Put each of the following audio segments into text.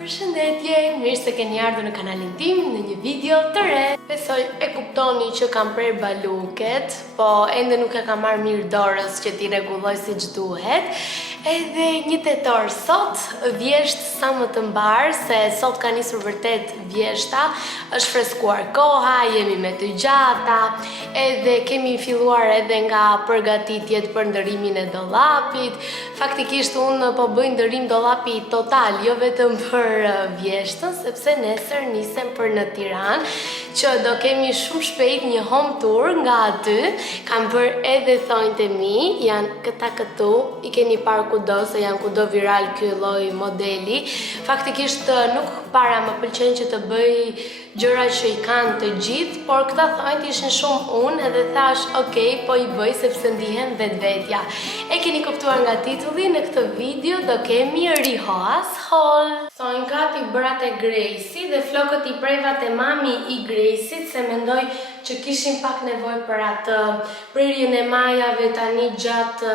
Përshëndetje, mirë se keni ardhur në kanalin tim në një video të re. Besoj e kuptoni që kam prerë baluket, po ende nuk e kam marrë mirë dorës që t'i rregulloj siç duhet. Edhe 1 tetor sot, vjesht sa më të mbar, se sot ka nisur vërtet vjeshta, është freskuar koha, jemi me të gjata, edhe kemi filluar edhe nga përgatitjet për ndërimin e dollapit. Faktikisht unë po bëj ndërim dollapi total, jo vetëm për vjeshtën, sepse nesër nisem për në Tiranë, që do kemi shumë shpejt një home tour nga aty. Kam bërë edhe thonjtë e mi, janë këtu, i keni parë kudo, se janë kudo viral ky lloj modeli. Faktikisht nuk para më pëlqen që të bëj gjëra që i kanë të gjithë, por këta thonjtë ishin shumë unë edhe thash, okej, po i bëj sepse ndihem vetvetja. E keni kuptuar nga titulli, në këtë video do kemi Rihoas haul. Thonjë gati bërat e Gracie dhe flokët i prevat e mami i Graceit, se mendoj që kishin pak nevojë për atë prerjen e majave tani gjatë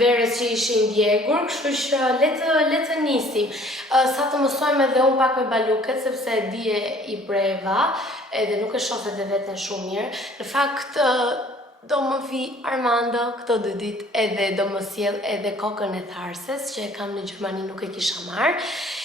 verës që ishin djegur, kështu që le të nisim. Sa të mësojmë edhe unë pak me baluket, sepse dje i preva, edhe nuk e shoh edhe veten shumë mirë. Në fakt do më vi Armando këto 2 ditë, edhe do më sjell edhe kokën e tharses që e kam në Gjermani, nuk e kisha marrë.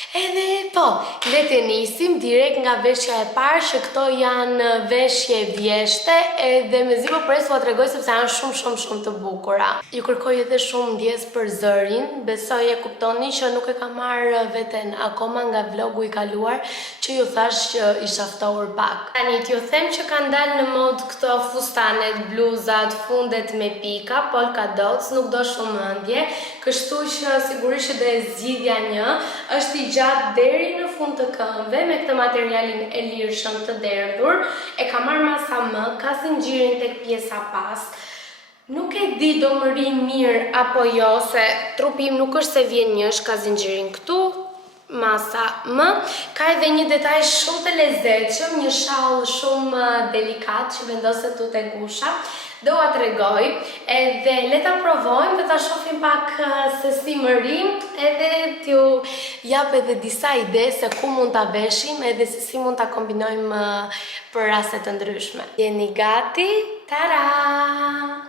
Edhe po, le të nisim direkt nga veshja e parë, që këto janë veshje vjeshte, edhe mezi po pres t'ua tregoj sepse janë shumë të bukura. Ju kërkoj edhe shumë ndjes për zërin, besoj e kuptoni që nuk e kam marrë veten akoma nga vlogu i kaluar, që ju thash që isha ftohur pak. Tani t'ju them që kanë dalë në mod këto fustanet, bluzat, fundet me pika, polka dots, nuk do shumë mendje, kështu që sigurisht që do e zgjidhja një, është i gjatë deri në fund të këmbëve me këtë materialin e lirshëm të derdhur. E kam marrë masa M, ka zinxhirin tek pjesa pas. Nuk e di do më ri mirë apo jo, se trupi im nuk është se vjen njësh, ka zinxhirin këtu, masa M. Ka edhe një detaj shumë të lezetshëm, një shall shumë delikat që vendoset tu te gusha. Do ua tregoj, edhe le ta provojmë dhe ta shohim pak se si më ri, edhe t'ju jap edhe disa ide se ku mund ta veshim, edhe se si mund ta kombinojmë për raste të ndryshme. Jeni gati? Tara!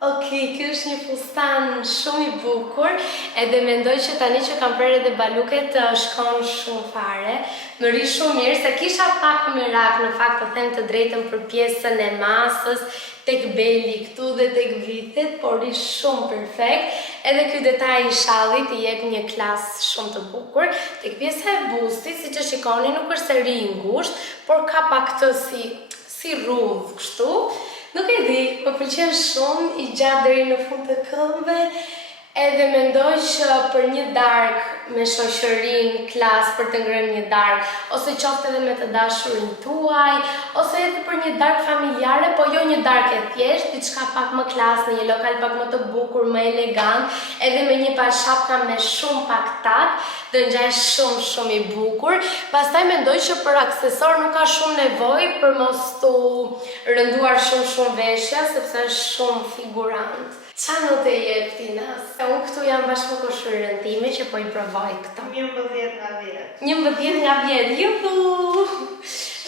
Okej, ky është një fustan shumë i bukur, edhe mendoj që tani që kam prerë edhe baluket shkon shumë fare. Më ri shumë mirë, se kisha pak mirak në fakt, të them të drejtën, për pjesën e masës, tek beli këtu dhe tek vitet, por ri shumë perfekt. Edhe ky detaj i shallit i jep një klas shumë të bukur. Tek pjesa e bustit, siç e shikoni, nuk është se ri i ngushtë, por ka pak këtë si rrudh kështu. Nuk e di, po pëlqen shumë, i gjatë deri në fund të këmbëve, edhe mendoj që për një darkë me shoqërinë, klas, për të ngrënë një darkë, ose qoftë edhe me të dashurin tuaj, ose edhe për një darkë familjare, po jo një darkë e thjeshtë, diçka pak më klas, në një lokal pak më të bukur, më elegant, edhe me një shapka me shumë pak tak, dhe ngjaj shumë i bukur. Pastaj mendoj që për aksesor nuk ka shumë nevojë për mos tu rënduar shumë veshja, sepse është shumë figurant. Qa në të jep Tinas? Unë këtu jam bashkë me koshurën time që po i provoj këto. 11 nga 10. 11 nga 10, juhu!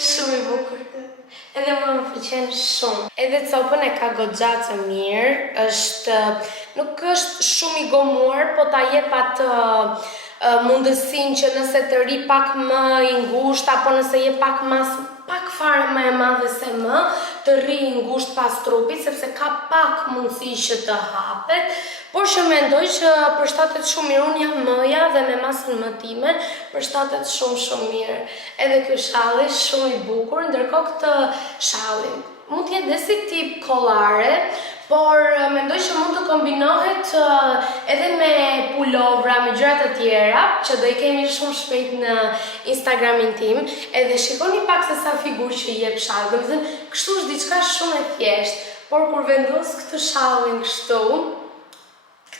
Shumë i bukur. Edhe më pëlqen shumë. Edhe copën e ka goxha të mirë, nuk është shumë i gomuar, po ta jep atë mundësinë që nëse të ri pak më i ngushtë, apo nëse je pak fare më e madhe se më, të ri i ngushtë pas trupit, sepse ka pak mundësi që të hapet, por që mendoj që përshtatet shumë mirë. Unë jam mëja dhe me masën më time përshtatet shumë mirë. Edhe ky shalli shumë i bukur, ndërkohë këtë shallin mund t'jetë dhe si tip kollare, por mendoj që mund të kombinohet edhe me pulovra, me gjëra të tjera, që do i kemi shumë shpejt në Instagramin tim, edhe shikoni pak se sa figurë që i jep shalli. Domethënë, kështu është diçka shumë e thjeshtë, por kur vendos këtë shallin kështu,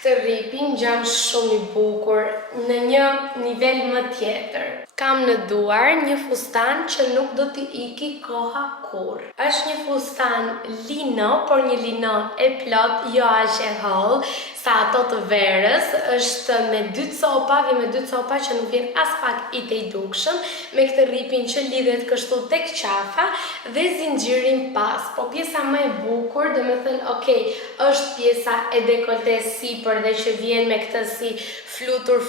Këtë ripin gjam shumë i bukur në një nivel më tjetër. Kam në duar një fustan që nuk do t'i iki koha kur. Është një fustan lino, por një lino e plot, jo aq e holl sa ato të verës. Është me 2 copa, vi me 2 copa që nuk vjen as pak i dukshëm, me këtë ripin që lidhet kështu tek qafa dhe zinxhirin pas. Po pjesa më e bukur, do me thënë, okay, është pjesa e dekolte sipër dhe që vjen me këtë si flutur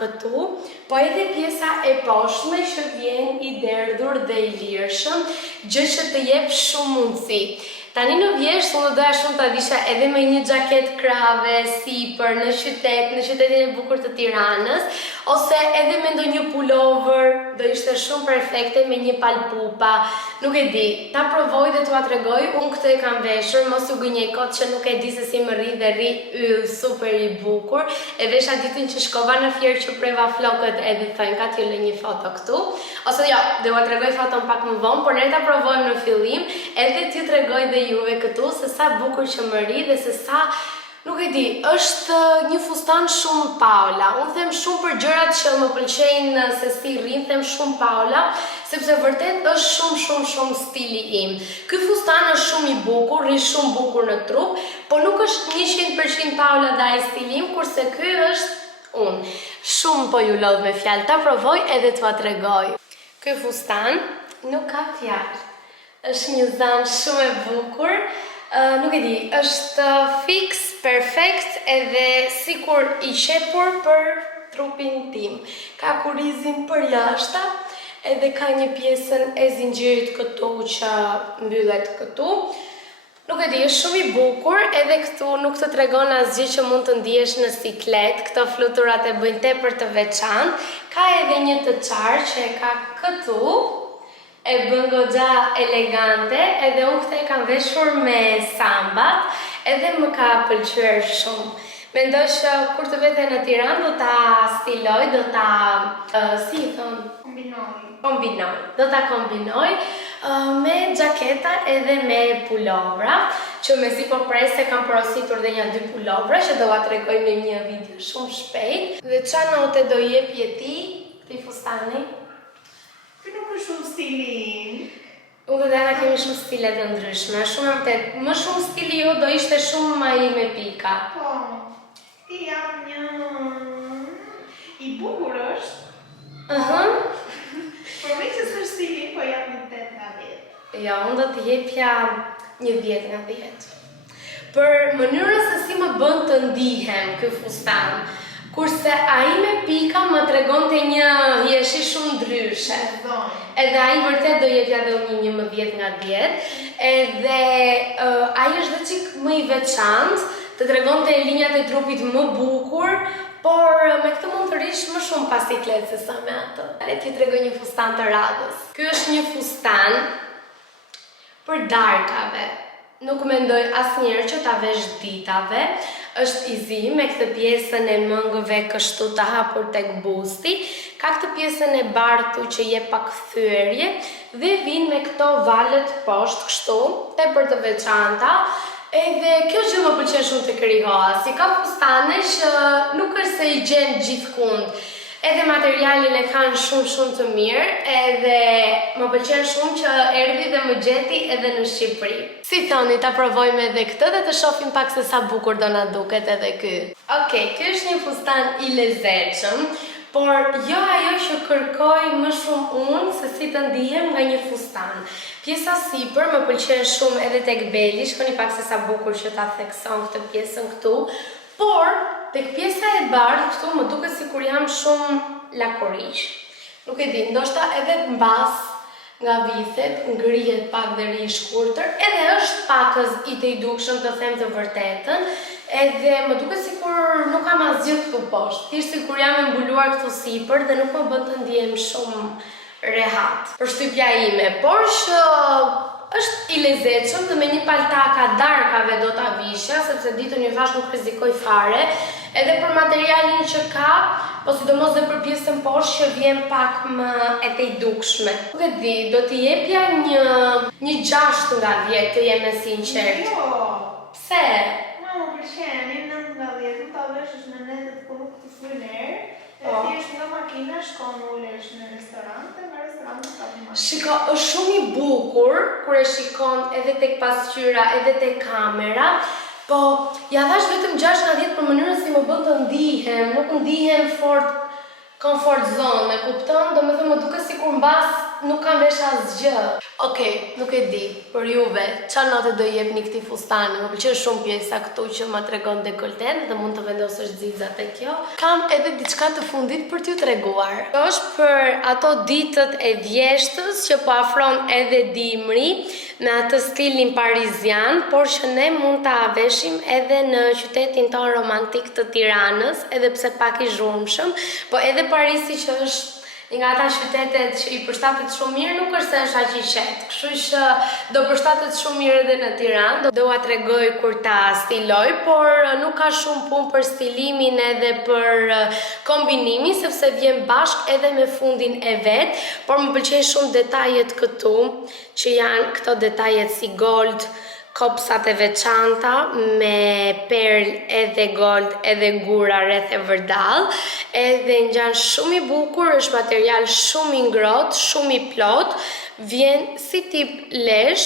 këtu, po edhe pjesa e poshtme që vjen i derdhur dhe i lirshëm, gjë që të jep shumë mundësi. Tani në vjesht, unë doja shumë ta visha edhe me një xhaket krave, sipër, në qytetin e bukur të Tiranës, ose edhe me ndonjë pullover, do ishte shumë perfekte me një palpupa. Nuk e di, ta provoj dhe t'ua tregoj, unë këtë e kam veshur, mos u gënjej kot që nuk e di se si më rri dhe rri yll super i bukur. E vesha ditën që shkova në Fier që preva flokët edhe thënka, t'ju lë një foto këtu. Ose jo, dhe ua tregoj foton pak më vonë, por ne ta provojmë në fillim, edhe t'ju tregoj dhe juve këtu se sa bukur që më rri dhe se sa, nuk e di, është një fustan shumë Paola. Unë them shumë për gjërat që më pëlqejnë se si rrin, them shumë Paola, sepse vërtet është shumë stili im. Ky fustan është shumë i bukur, rri shumë bukur në trup, po nuk është 100% Paola dhe ai stili im, kurse ky është unë. Shumë po ju lodh me fjalë, ta provoj edhe t'ua tregoj. Ky fustan nuk ka fjalë. Është një zan shumë e bukur, nuk e di, është fix, perfekt edhe sikur i qepur për trupin tim. Ka kurizin për jashta, edhe ka një pjesën e zinxhirit këtu që mbyllet këtu. Nuk e di, është shumë i bukur, edhe këtu nuk të tregon asgjë që mund të ndihesh në siklet, këto fluturat e bëjnë tepër të veçantë. Ka edhe një të qarë që e ka këtu, e bën goxha elegante, edhe unë këtë e kam veshur me sambat, edhe më ka pëlqyer shumë. Mendoj që kur të vete në Tiranë do ta stiloj, do ta, si i thon? Kombinoj. Do ta kombinoj me xhaketa edhe me pulovra, që mezi po pres se kam porositur dhe një 2 pulovra që do ua tregoj në një video shumë shpejt. Dhe çfarë note do jepje ti fustani? Nuk është shumë stili im. Unë dhe Dana kemi shumë stile të ndryshme, shumë vërtet. Më shumë stili jo do ishte shumë ma i me pika. Po, ti jam një... i bukur është. Por me që s'është stili im, po jam një 8 nga 10. Jo, unë do t'i jepja një 10 nga 10. Për mënyrën se si më bën të ndihem ky fustan, kurse ai me pika më tregon të një hieshi shumë ndryshe. Edhe ai vërtet do jepja dhe unë një 10 nga 10. Edhe ai është dhe çik më i veçantë, të tregon të linjat e trupit më bukur, por me këtë mund të rish më shumë pas siklet se sa me ato. Le t'ju tregoj një fustan të radhës. Ky është një fustan për darkave. Nuk mendoj asnjëherë që ta vesh ditave. Është i zi me këtë pjesën e mëngëve kështu të hapur tek busti, ka këtë pjesën e bartu që jep pak thyerje dhe vin me këto valët poshtë kështu, tepër të veçanta. Edhe kjo gjë më pëlqen shumë tek rihoa, si ka fustane që nuk është se i gjen gjithkund. Edhe materialin e kanë shumë të mirë, edhe më pëlqen shumë që erdhi dhe më gjeti edhe në Shqipëri. Si thoni, ta provojmë edhe këtë dhe të shohim pak se sa bukur do na duket edhe ky. Okej, ky është një fustan i lezetshëm, por jo ajo që kërkoj më shumë unë se si të ndihem nga një fustan. Pjesa sipër më pëlqen shumë edhe tek beli, shikoni pak se sa bukur që ta thekson këtë pjesën këtu, por tek pjesa e bardhë këtu më duket sikur jam shumë lakorish. Nuk e di, ndoshta edhe mbas nga vithet, ngrihet pak dhe ri i shkurtër, edhe është pakës i të i dukshëm të them të vërtetën, edhe më duket sikur nuk kam asgjë këtu poshtë, thjesht sikur jam e mbuluar këtu sipër dhe nuk më bën të ndihem shumë rehat. Përshtypja ime, por që është i lezetshëm dhe me një paltaka darkave do ta vishja, sepse ditën ju thash nuk rrezikoj fare, edhe për materialin që ka, po sidomos dhe për pjesën poshtë që vjen pak më e të i dukshme. Nuk e di, do t'i jepja një 6 nga 10 të jem e sinqert. Jo. Pse? Më pëlqen, një 9 nga 10, nuk ta shikosh është në netet ku nuk të frynë erë, e thjesht nga makina shkon ulesh në restorante, nga restorante ka të makinë. Shiko, është shumë i bukur kur e shikon edhe tek pasqyra, edhe tek kamera. Po, ja thash vetëm 6/10 për mënyrën si më bën të ndihem, nuk ndihem fort comfort zone, e kupton? Domethënë më duket sikur mbas nuk kam vesh asgjë. Okej, nuk e di, për juve, çfarë note do jepni këtij fustani? Më pëlqen shumë pjesa këtu që ma tregon dekolten dhe mund të vendosësh xixat te kjo. Kam edhe diçka të fundit për t'ju treguar. Kjo është për ato ditët e vjeshtës që po afron edhe dimri me atë stilin parizian, por që ne mund ta aveshim edhe në qytetin ton romantik të Tiranës, edhe pse pak i zhurmshëm, po edhe Parisi që është nga ata qytetet që i përshtatet shumë mirë, nuk është se është aq i qetë. Kështu që do përshtatet shumë mirë edhe në Tiranë. Do ua tregoj kur ta stiloj, por nuk ka shumë punë për stilimin edhe për kombinimin, sepse vjen bashk edhe me fundin e vet, por më pëlqejnë shumë detajet këtu, që janë këto detajet si gold, kopsat e veçanta me perl edhe gold edhe gura rreth e vërdall, edhe ngjan shumë i bukur, është material shumë i ngrohtë, shumë i plot, vjen si tip lesh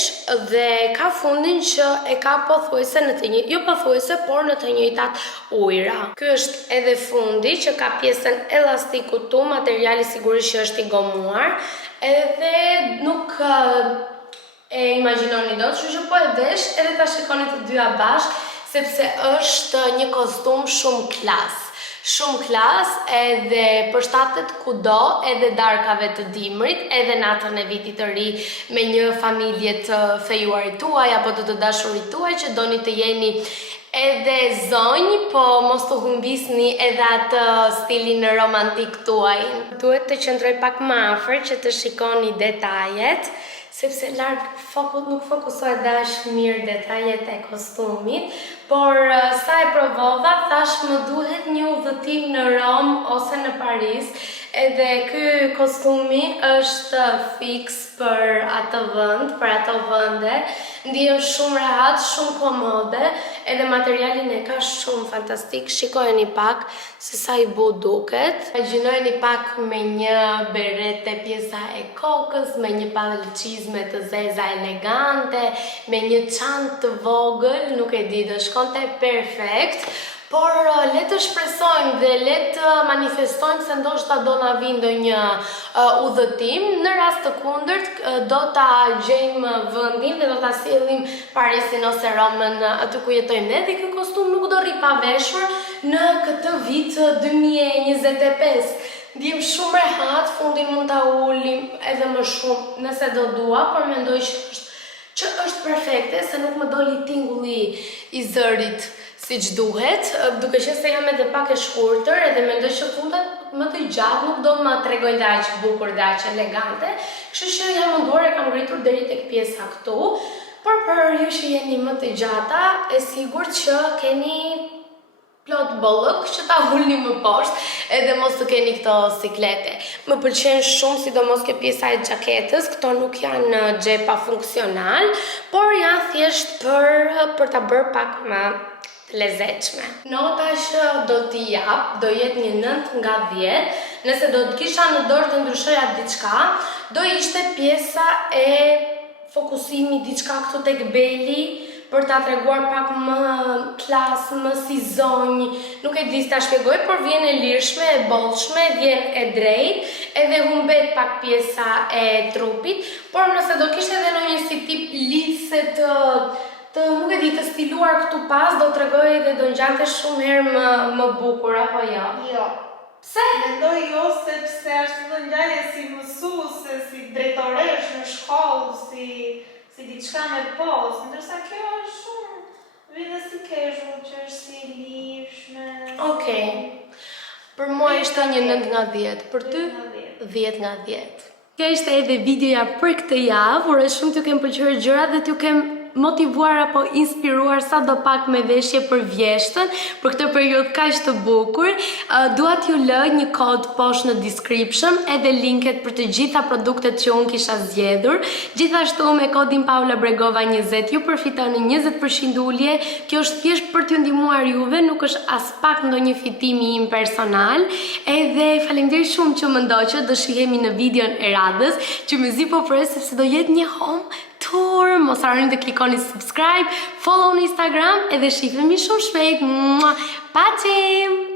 dhe ka fundin që e ka pothuajse në të njëjtë, jo pothuajse, por në të njëjtat ujëra. Ky është edhe fundi që ka pjesën elastik këtu, materiali sigurisht që është i gomuar, edhe nuk e imagjinoni dot, kështu që po e vesh edhe ta shikoni të dyja bashk, sepse është një kostum shumë klas. Shumë klas, edhe përshtatet kudo, edhe darkave të dimrit, edhe natën e vitit të ri me një familje të fejuarit tuaj apo të dashurit tuaj që doni të jeni edhe zonjë, po mos të humbisni edhe atë stilin romantik tuaj. Duhet të qëndroj pak më afër që të shikoni detajet, sepse larg nuk fokusohet dhe aq mirë detajet e kostumit, por sa e provova, thash më duhet një udhëtim në Rom ose në Paris, edhe ky kostumi është fix për atë vend, për ato vende. Ndihem shumë rehat, shumë komode, edhe materialin e ka shumë fantastik. Shikojeni pak se sa i bu duket. Imagjinojeni pak me një berete pjesa e kokës, me një pallëçizme të zeza elegante, me një çantë të vogël, nuk e di, do shkonte perfekt. Por le të shpresojmë dhe le të manifestojmë se ndoshta do na vi ndonjë udhëtim. Në rast të kundërt do ta gjejmë vendin dhe do ta sjellim Parisin ose Romën aty ku jetojmë ne, dhe ky kostum nuk do rri pa veshur në këtë vit 2025. Ndihem shumë rehat, fundin mund ta ulim edhe më shumë nëse do dua, por mendoj që është perfekte, se nuk më doli tingulli i zërit siç duhet, duke qenë se jam edhe pak e shkurtër, edhe mendoj që fundet më të gjatë nuk do më tregojnë dhe aq bukur dhe aq elegante, kështu që jam munduar e kam ngritur deri tek pjesa këtu, por për ju që jeni më të gjata, e sigurt që keni plot bollëk që ta ulni më poshtë, edhe mos të keni këto siklete. Më pëlqen shumë, sidomos kjo pjesa e xhaketës, këto nuk janë xhepa funksional, por janë thjesht për ta bërë pak më lezetshme. Nota që do t'i jap do jetë një 9/10. Nëse do të kisha në dorë të ndryshoja diçka, do ishte pjesa e fokusimit diçka këtu tek beli, për ta treguar pak më klas, më si zonjë, nuk e di si ta shpjegoj, por vjen e lirshme, e bollshme, vjen e drejtë, edhe humbet pak pjesa e trupit, por nëse do kishte edhe ndonjë si tip lidhse të nuk e di, të stiluar këtu pas, do tregoj dhe do ngjante shumë herë më bukur, apo jo? Jo. Pse? Mendoj jo, sepse është një ngjarje si mësuese, si drejtoresh në shkollë, si diçka me postë, ndërsa kjo është shumë vjen si casual, që është si lirshme. Okej. Për mua ishte një 9/10, për ty 10/10. Kjo ishte edhe videoja për këtë javë, uroj shumë t'ju kem pëlqyer gjërat dhe t'ju kem motivuar apo inspiruar sa do pak me veshje për vjeshtën, për këtë periudhë kaq të bukur. Dua t'ju lë një kod poshtë në description, edhe linket për të gjitha produktet që unë kisha zgjedhur. Gjithashtu me kodin Paula Bregova 20 ju përfitoni 20% ulje. Kjo është thjesht për t'ju ndihmuar juve, nuk është as pak ndonjë fitimi im personal. Edhe faleminderit shumë që më ndoqët, do shihemi në videon e radhës, që mezi po pres sepse do jetë një home tour. Mos harroni të klikoni subscribe, follow në Instagram, edhe shihemi shumë shpejt. Paqim!